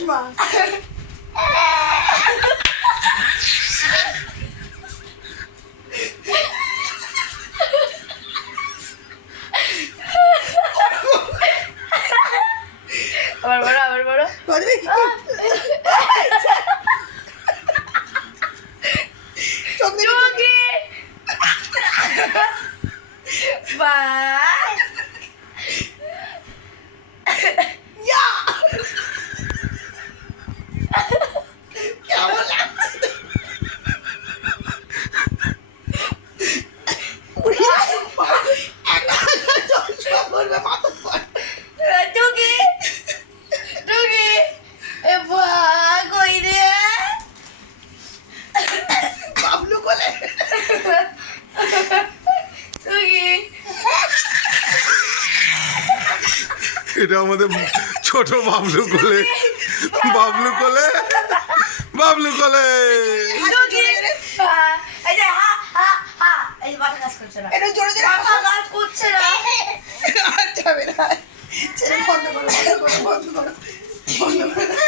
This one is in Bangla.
চশমা। আবার বড় চোখ দিয়ে চোখে বা ইয়া কেমন লাগছে চশমা পরবে মাথা পর টুকি টুকি এ বা কই রে বাবলু কোলে টুকি এটা আমাদের ছোট বাবলু কোলে বাবলু কোলে বাবলু কোলে টুকি এই যে হা হা হা এই মাথা কাজ করছে না এটা জোরে জোরে মাথা কাজ করছে না আর যাবে না ছেলে বন্ধ করো বন্ধ করো বন্ধ করো